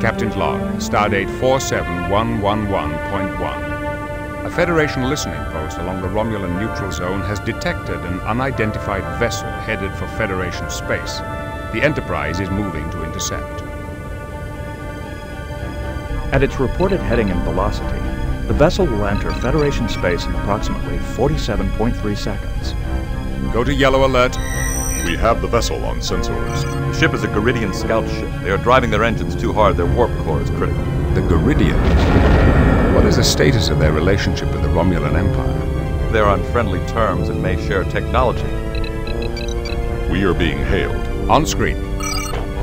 Captain's log, stardate 47111.1. A Federation listening post along the Romulan neutral zone has detected an unidentified vessel headed for Federation space. The Enterprise is moving to intercept. At its reported heading and velocity, the vessel will enter Federation space in approximately 47.3 seconds. Go to yellow alert. We have the vessel on sensors. The ship is a Garidian scout ship. They are driving their engines too hard. Their warp core is critical. The Garidians? What is the status of their relationship with the Romulan Empire? They are on friendly terms and may share technology. We are being hailed. On screen.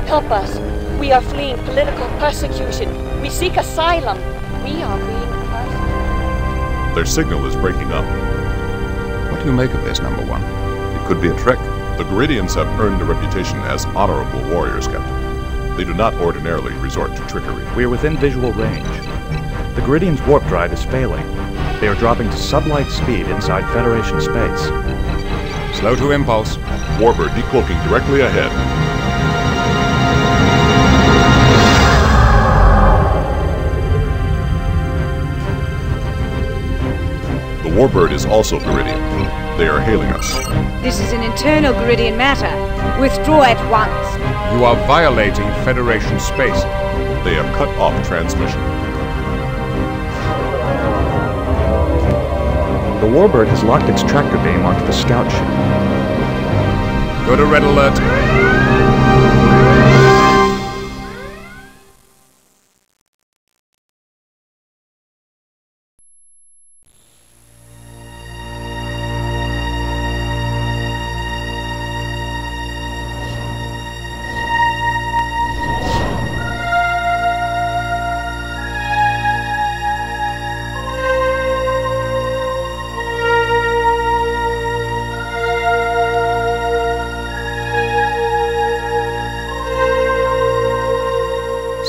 Help us. We are fleeing political persecution. We seek asylum. We are being persecuted. Their signal is breaking up. What do you make of this, number one? It could be a trick. The Garidians have earned a reputation as honorable warriors, Captain. They do not ordinarily resort to trickery. We are within visual range. The Garidians' warp drive is failing. They are dropping to sublight speed inside Federation space. Slow to impulse. Warbird decloaking directly ahead. The Warbird is also Garidian. They are hailing us. This is an internal Garidian matter. Withdraw at once. You are violating Federation space. They have cut off transmission. The Warbird has locked its tractor beam onto the scout ship. Go to red alert.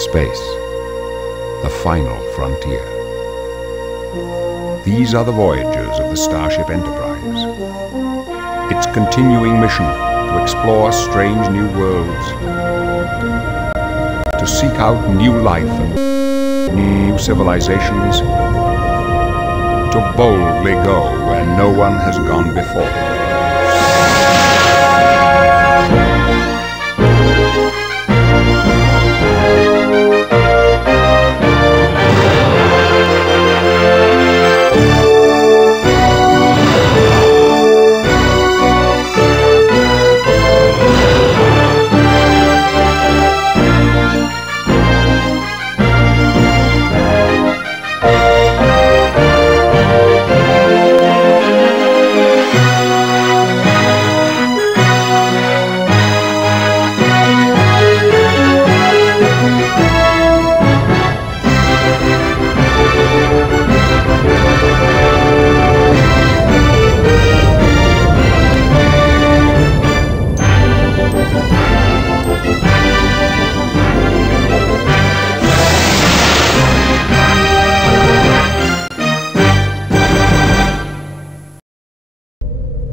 Space, the final frontier. These are the voyagers of the Starship Enterprise. Its continuing mission to explore strange new worlds, to seek out new life and new civilizations, to boldly go where no one has gone before.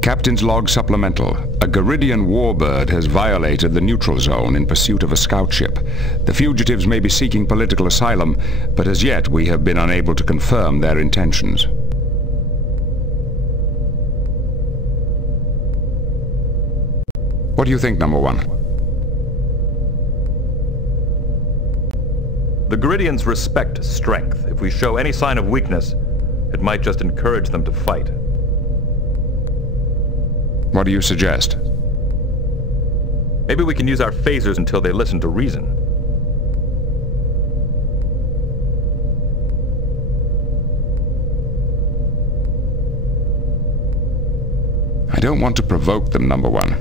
Captain's log supplemental. A Garidian warbird has violated the neutral zone in pursuit of a scout ship. The fugitives may be seeking political asylum, but as yet we have been unable to confirm their intentions. What do you think, number one? The Garidians respect strength. If we show any sign of weakness, it might just encourage them to fight. What do you suggest? Maybe we can use our phasers until they listen to reason. I don't want to provoke them, number one.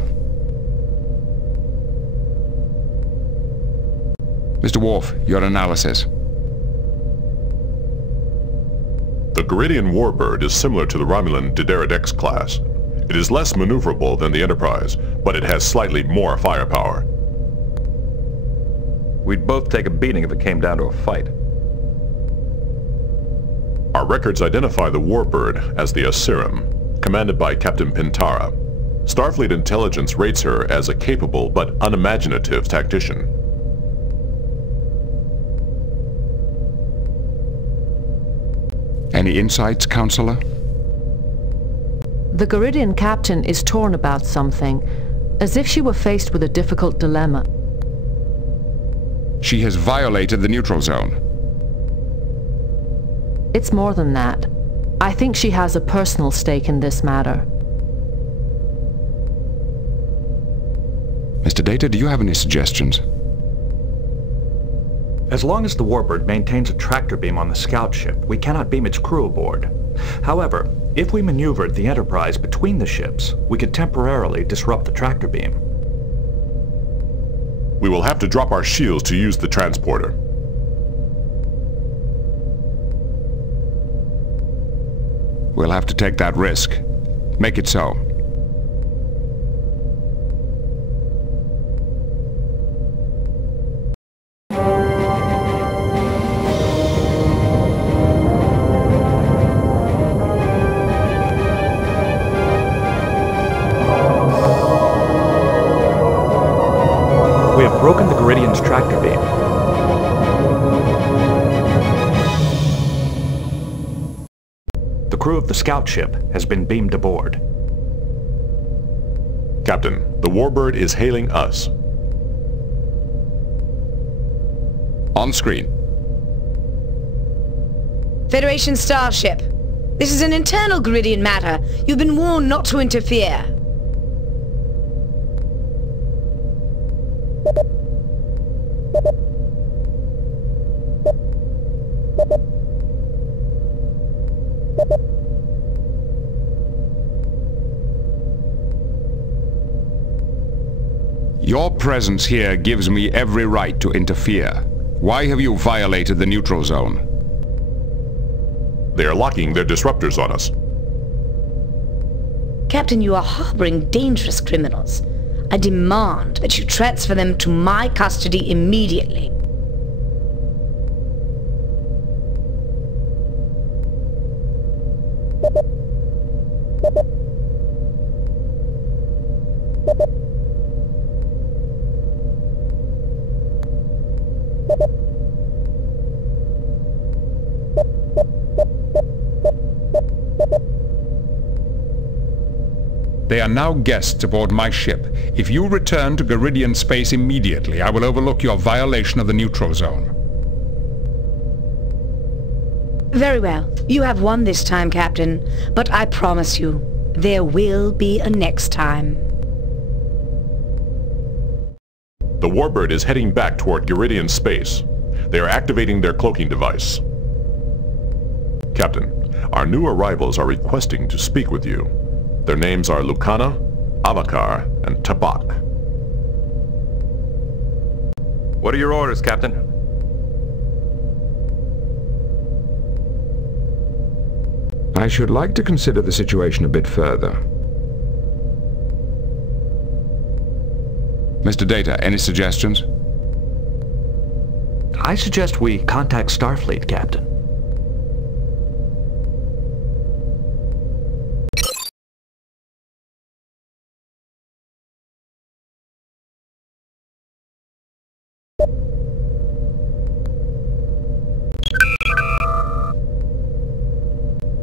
Mr. Worf, your analysis. The Garidian warbird is similar to the Romulan X class. It is less maneuverable than the Enterprise, but it has slightly more firepower. We'd both take a beating if it came down to a fight. Our records identify the warbird as the Asirim, commanded by Captain Pintara. Starfleet intelligence rates her as a capable but unimaginative tactician. Any insights, Counselor? The Garidian captain is torn about something, as if she were faced with a difficult dilemma. She has violated the neutral zone. It's more than that. I think she has a personal stake in this matter. Mr. Data, do you have any suggestions? As long as the Warbird maintains a tractor beam on the scout ship, we cannot beam its crew aboard. However, if we maneuvered the Enterprise between the ships, we could temporarily disrupt the tractor beam. We will have to drop our shields to use the transporter. We'll have to take that risk. Make it so. We have broken the Garidian's tractor beam. The crew of the scout ship has been beamed aboard. Captain, the Warbird is hailing us. On screen. Federation starship. This is an internal Garidian matter. You've been warned not to interfere. Your presence here gives me every right to interfere. Why have you violated the neutral zone? They are locking their disruptors on us. Captain, you are harboring dangerous criminals. I demand that you transfer them to my custody immediately. They are now guests aboard my ship. If you return to Garidian space immediately, I will overlook your violation of the neutral zone. Very well. You have won this time, Captain. But I promise you, there will be a next time. The Warbird is heading back toward Garidian space. They are activating their cloaking device. Captain, our new arrivals are requesting to speak with you. Their names are Lucana, Avakar, and Tabak. What are your orders, Captain? I should like to consider the situation a bit further. Mr. Data, any suggestions? I suggest we contact Starfleet, Captain.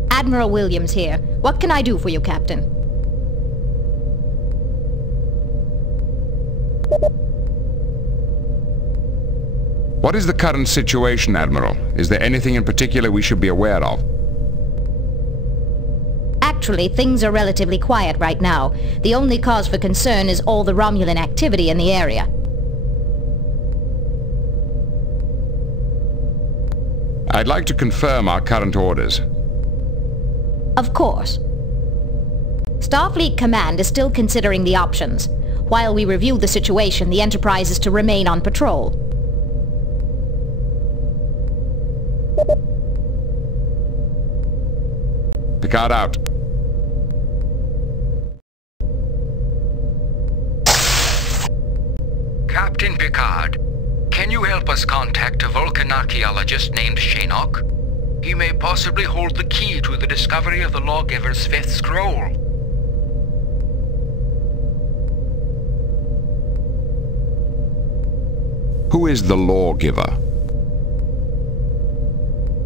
Admiral Williams here. What can I do for you, Captain? What is the current situation, Admiral? Is there anything in particular we should be aware of? Actually, things are relatively quiet right now. The only cause for concern is all the Romulan activity in the area. I'd like to confirm our current orders. Of course. Starfleet Command is still considering the options. While we review the situation, the Enterprise is to remain on patrol. Picard out. Captain Picard, can you help us contact a Vulcan archaeologist named Shinnok? He may possibly hold the key to the discovery of the Lawgiver's fifth scroll. Who is the Lawgiver?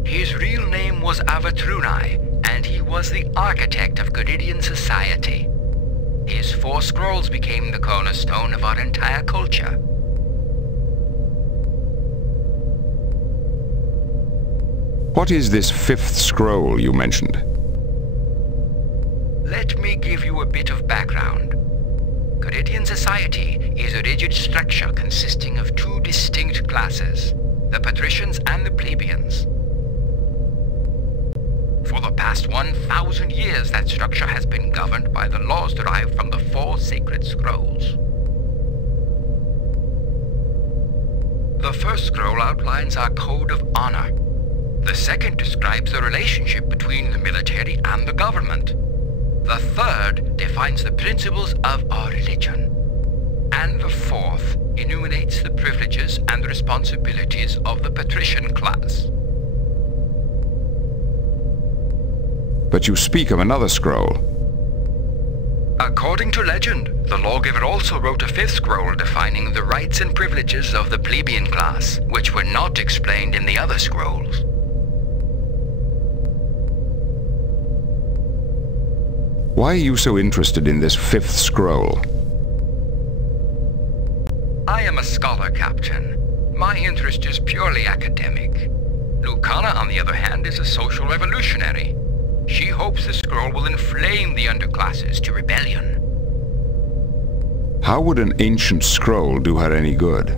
His real name was was Avatrunai, and he was the architect of Garidian society. His 4 scrolls became the cornerstone of our entire culture. What is this 5th scroll you mentioned? Let me give you a bit of background. Garidian society is a rigid structure consisting of 2 distinct classes, the patricians and the plebeians. For the past 1,000 years, that structure has been governed by the laws derived from the 4 sacred scrolls. The first scroll outlines our code of honor. The second describes the relationship between the military and the government. The third defines the principles of our religion. And the fourth enumerates the privileges and the responsibilities of the patrician class. But you speak of another scroll. According to legend, the lawgiver also wrote a 5th scroll defining the rights and privileges of the plebeian class, which were not explained in the other scrolls. Why are you so interested in this 5th scroll? I am a scholar, Captain. My interest is purely academic. Lucana, on the other hand, is a social revolutionary. She hopes the scroll will inflame the underclasses to rebellion. How would an ancient scroll do her any good?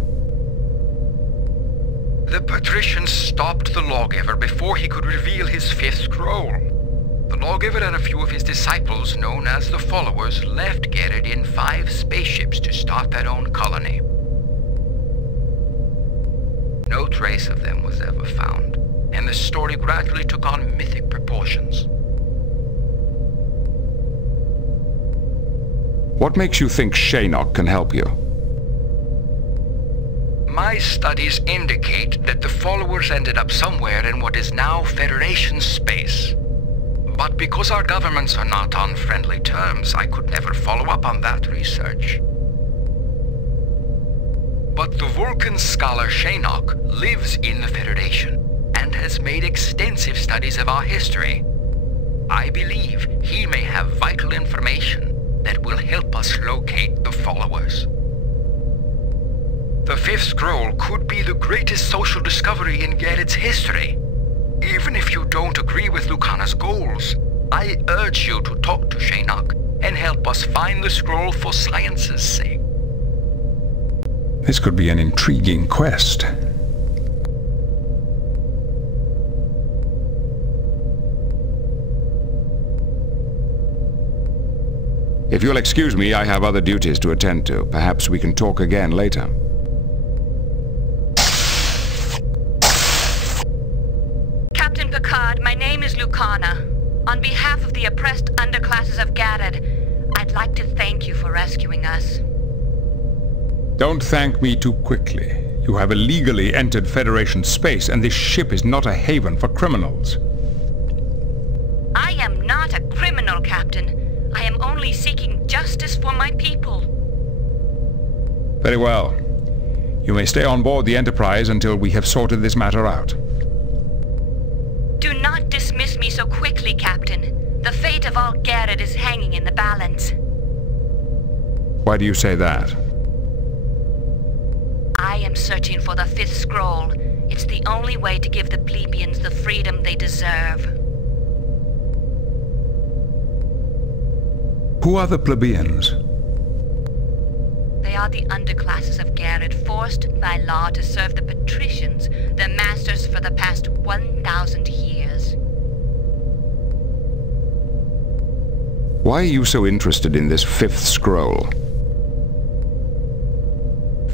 The patricians stopped the lawgiver before he could reveal his 5th scroll. The lawgiver and a few of his disciples, known as the Followers, left Gerard in 5 spaceships to start their own colony. No trace of them was ever found, and the story gradually took on mythic proportions. What makes you think Shaynok can help you? My studies indicate that the Followers ended up somewhere in what is now Federation space. But because our governments are not on friendly terms, I could never follow up on that research. But the Vulcan scholar Shaynok lives in the Federation and has made extensive studies of our history. I believe he may have vital information that will help us locate the Followers. The 5th scroll could be the greatest social discovery in Gerard's history. Even if you don't agree with Lucana's goals, I urge you to talk to Shaynok and help us find the scroll for science's sake. This could be an intriguing quest. If you'll excuse me, I have other duties to attend to. Perhaps we can talk again later. Captain Picard, my name is Lucana. On behalf of the oppressed underclasses of Gerard, I'd like to thank you for rescuing us. Don't thank me too quickly. You have illegally entered Federation space, and this ship is not a haven for criminals. I am not a criminal, Captain. I am only seeking justice for my people. Very well. You may stay on board the Enterprise until we have sorted this matter out. Do not dismiss me so quickly, Captain. The fate of all Gerard is hanging in the balance. Why do you say that? I am searching for the 5th scroll. It's the only way to give the plebeians the freedom they deserve. Who are the plebeians? They are the underclasses of Gerard, forced by law to serve the patricians, their masters for the past 1,000 years. Why are you so interested in this 5th scroll?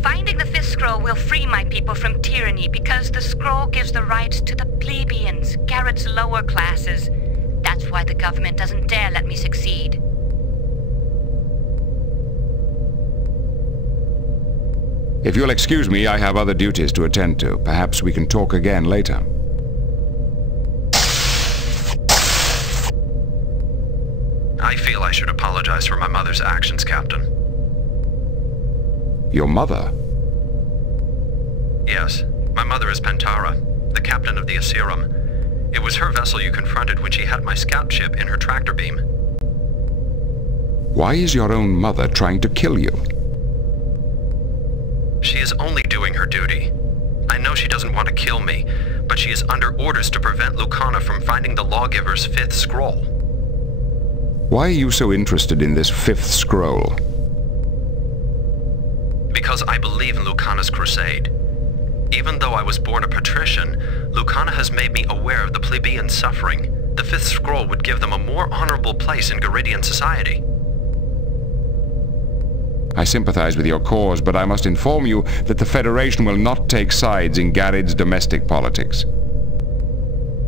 Finding the 5th scroll will free my people from tyranny because the scroll gives the rights to the plebeians, Gerard's lower classes. That's why the government doesn't dare let me succeed. If you'll excuse me, I have other duties to attend to. Perhaps we can talk again later. I feel I should apologize for my mother's actions, Captain. Your mother? Yes. My mother is Pentara, the captain of the Asirum. It was her vessel you confronted when she had my scout ship in her tractor beam. Why is your own mother trying to kill you? She is only doing her duty. I know she doesn't want to kill me, but she is under orders to prevent Lucana from finding the lawgiver's 5th scroll. Why are you so interested in this 5th scroll? Because I believe in Lucana's crusade. Even though I was born a patrician, Lucana has made me aware of the plebeian suffering. The 5th scroll would give them a more honorable place in Garidian society. I sympathize with your cause, but I must inform you that the Federation will not take sides in Garid's domestic politics.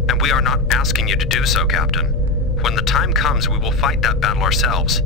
And we are not asking you to do so, Captain. When the time comes, we will fight that battle ourselves.